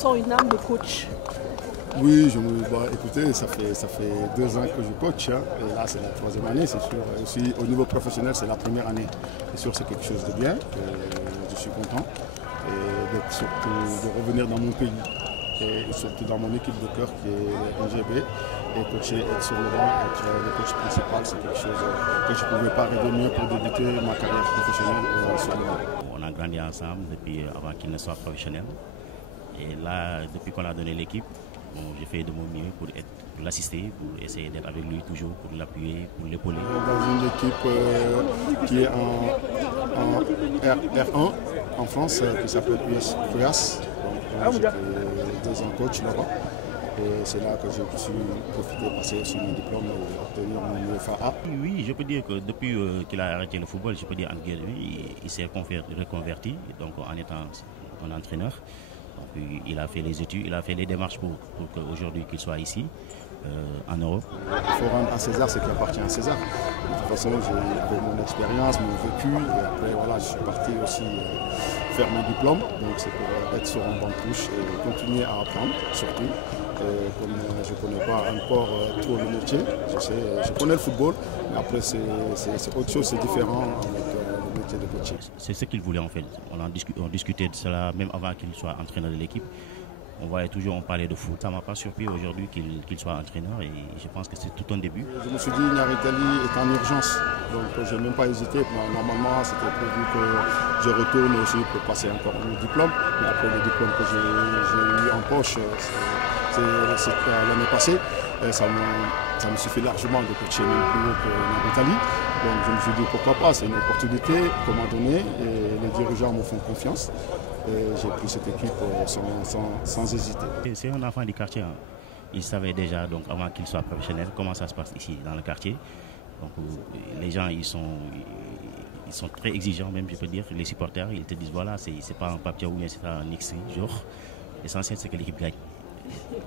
sent une âme de coach? Oui, écoutez, ça fait 2 ans que je coach, hein, et là c'est la 3e année, c'est sûr. Aussi, au niveau professionnel, c'est la première année. C'est sûr, c'est quelque chose de bien, je suis content. Et surtout de revenir dans mon pays, et surtout dans mon équipe de cœur qui est NGB, et coacher, être sur le banc, être le coach principal, c'est quelque chose que je ne pouvais pas rêver mieux pour débuter ma carrière professionnelle sur le banc. On a grandi ensemble depuis avant qu'il ne soit professionnel. Et là, depuis qu'on a donné l'équipe, bon, j'ai fait de mon mieux pour l'assister, pour essayer d'être avec lui toujours, pour l'appuyer, pour l'épauler. Dans une équipe qui est en R1 en France, qui s'appelle US FUAS. J'ai fait 2 ans coach là-bas. Et c'est là que j'ai pu profiter de passer sur mon diplôme et obtenir mon UFA. Oui, je peux dire que depuis qu'il a arrêté le football, je peux dire en guillemets, il s'est reconverti donc, en étant un entraîneur. Donc, il a fait les études, il a fait les démarches pour qu'aujourd'hui qu'il soit ici, en Europe. Il faut rendre à César ce qui appartient à César. De toute façon, avec mon expérience, mon vécu, et après voilà, je suis parti aussi faire mon diplôme. Donc c'est pour être sur un banc de touche et continuer à apprendre, surtout. Comme je ne connais pas encore trop le métier, je connais le football, mais après c'est autre chose, c'est différent avec le métier de coaching. C'est ce qu'il voulait en fait. On discutait de cela même avant qu'il soit entraîneur de l'équipe. On voyait toujours, on parlait de foot. Ça ne m'a pas surpris aujourd'hui qu'il soit entraîneur et je pense que c'est tout un début. Je me suis dit Nyaritali est en urgence, donc je n'ai même pas hésité. Normalement, c'était prévu que je retourne aussi pour passer encore le diplôme. Mais après le diplôme que j'ai eu en poche, c'est l'année passée, ça me suffit largement de coacher même plus haut que Nyaritali. Donc je me suis dit pourquoi pas, c'est une opportunité qu'on m'a donnée et les dirigeants me font confiance. J'ai pris cette équipe sans hésiter. C'est un enfant du quartier. Hein. Il savait déjà, donc, avant qu'il soit professionnel, comment ça se passe ici dans le quartier. Donc, les gens ils sont très exigeants, même je peux dire. Les supporters, ils te disent voilà, c'est pas un papier ou bien c'est un X jour. L'essentiel c'est que l'équipe gagne.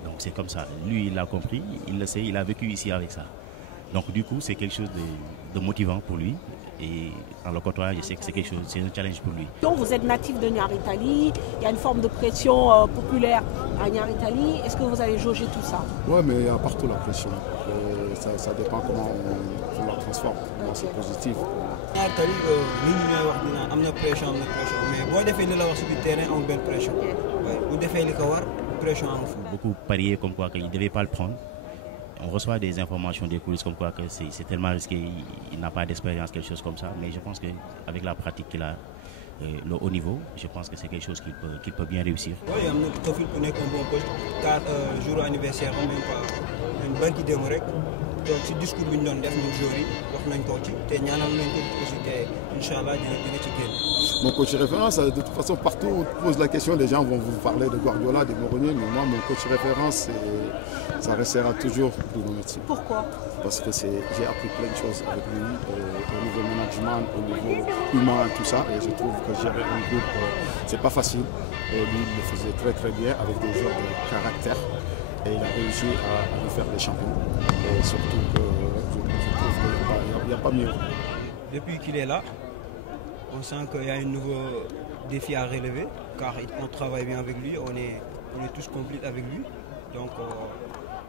Donc c'est comme ça. Lui, il l'a compris, il le sait, il a vécu ici avec ça. Donc du coup, c'est quelque chose de motivant pour lui. Et en le côtoyant, je sais que c'est quelque chose, c'est un challenge pour lui. Donc vous êtes natif de Nyaritali, il y a une forme de pression populaire à Nyaritali. Est-ce que vous avez jaugé tout ça? Oui, mais il y a partout la pression. Ça dépend comment on la transforme. C'est positif. Nyaritali, nous avons pression, mais si on fait sur le terrain, on a une pression. On fait le pression. Beaucoup pariaient comme quoi qu'il ne devait pas le prendre. On reçoit des informations des coulisses comme quoi que c'est tellement risqué, il n'a pas d'expérience, quelque chose comme ça. Mais je pense qu'avec la pratique qu'il a, le haut niveau, je pense que c'est quelque chose qu'il peut bien réussir. Oui, il y a un profil pour être un bon coach. 4 jours anniversaire, même pas une bonne idée. Donc, ce discours que nous avons fait aujourd'hui, nous avons coaché, nous avons coaché, Inch'Allah, mon coach référence, de toute façon, partout où on pose la question, les gens vont vous parler de Guardiola, de Mourinho, mais moi, mon coach référence, ça restera toujours Bruno Metsu. Pourquoi? Parce que j'ai appris plein de choses avec lui, au niveau management, au niveau humain, tout ça, et je trouve que gérer un groupe, c'est pas facile. Et lui, il le faisait très très bien avec des joueurs de caractère, et il a réussi à nous faire des champions. Et surtout que je trouve qu'il n'y a pas mieux. Depuis qu'il est là, on sent qu'il y a un nouveau défi à relever, car on travaille bien avec lui, on est tous complices avec lui. Donc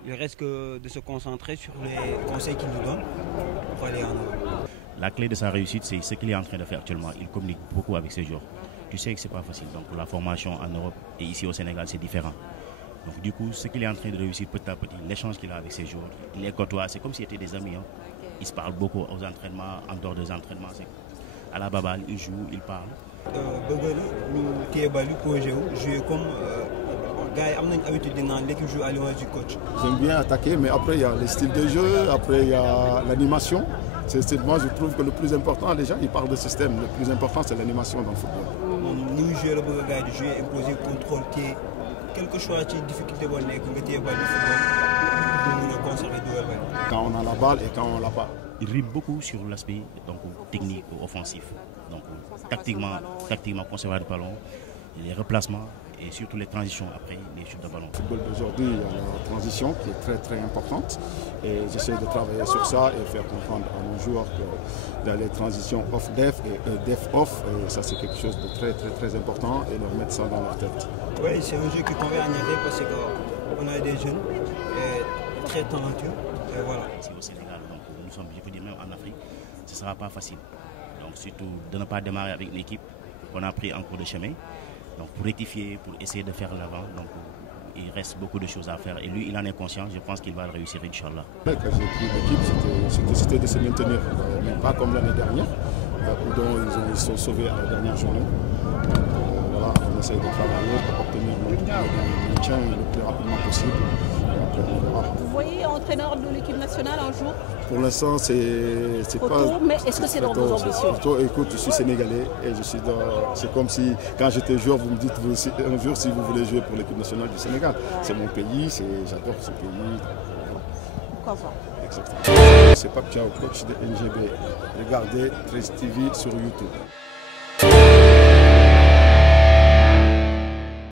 il reste que de se concentrer sur les conseils qu'il nous donne pour aller en avant. La clé de sa réussite, c'est ce qu'il est en train de faire actuellement. Il communique beaucoup avec ses joueurs. Tu sais que ce n'est pas facile. Donc la formation en Europe et ici au Sénégal, c'est différent. Donc du coup, ce qu'il est en train de réussir petit à petit, l'échange qu'il a avec ses joueurs, il les côtoie, c'est comme s'ils étaient des amis. Hein. Ils se parlent beaucoup aux entraînements, en dehors des entraînements. À la baballe, ils jouent, ils parlent. Nous avons joué comme l'habitude de l'équipe joue à l'image du coach. J'aime bien attaquer, mais après il y a les styles de jeu, après il y a l'animation. Moi je trouve que le plus important, les gens ils parlent de système, le plus important c'est l'animation dans le football. Nous jouons le jouer, imposer, contrôle, quel que soit la difficulté qu'on ait, qu'on ait nous conserver de quand on a la balle et quand on l'a pas. Il rime beaucoup sur l'aspect technique, offensif. Donc tactiquement conserver le ballon, les replacements et surtout les transitions après les chutes de ballon. Le football d'aujourd'hui, il y a la transition qui est très très importante et j'essaie de travailler sur ça et faire comprendre à nos joueurs que dans les transitions off-def et def-off, ça c'est quelque chose de très très très important et leur mettre ça dans leur tête. Oui, c'est un jeu qui convient à Niamey parce qu'on a des jeunes très talentueux et voilà. Ici au Sénégal, donc nous sommes, je peux dire même en Afrique, ce ne sera pas facile. Donc surtout de ne pas démarrer avec une équipe qu'on a pris en cours de chemin. Donc pour rectifier, pour essayer de faire l'avant, donc il reste beaucoup de choses à faire. Et lui, il en est conscient, je pense qu'il va le réussir, Inch'Allah. Quand j'ai pris l'équipe, c'était de se maintenir, mais pas comme l'année dernière, où ils sont sauvés à la dernière journée. Voilà, on essaie de travailler pour obtenir le maintien le plus rapidement possible. Vous voyez entraîneur de l'équipe nationale un jour? Pour l'instant, c'est pas. Mais est-ce que c'est dans vos ambitions? Plutôt, écoute, je suis sénégalais et je suis dans. C'est comme si, quand j'étais joueur, vous me dites un jour si vous voulez jouer pour l'équipe nationale du Sénégal. C'est mon pays, j'adore ce pays. Pourquoi pas? Exactement. C'est Pape Thiaw, coach de NGB. Regardez 13 TV sur YouTube.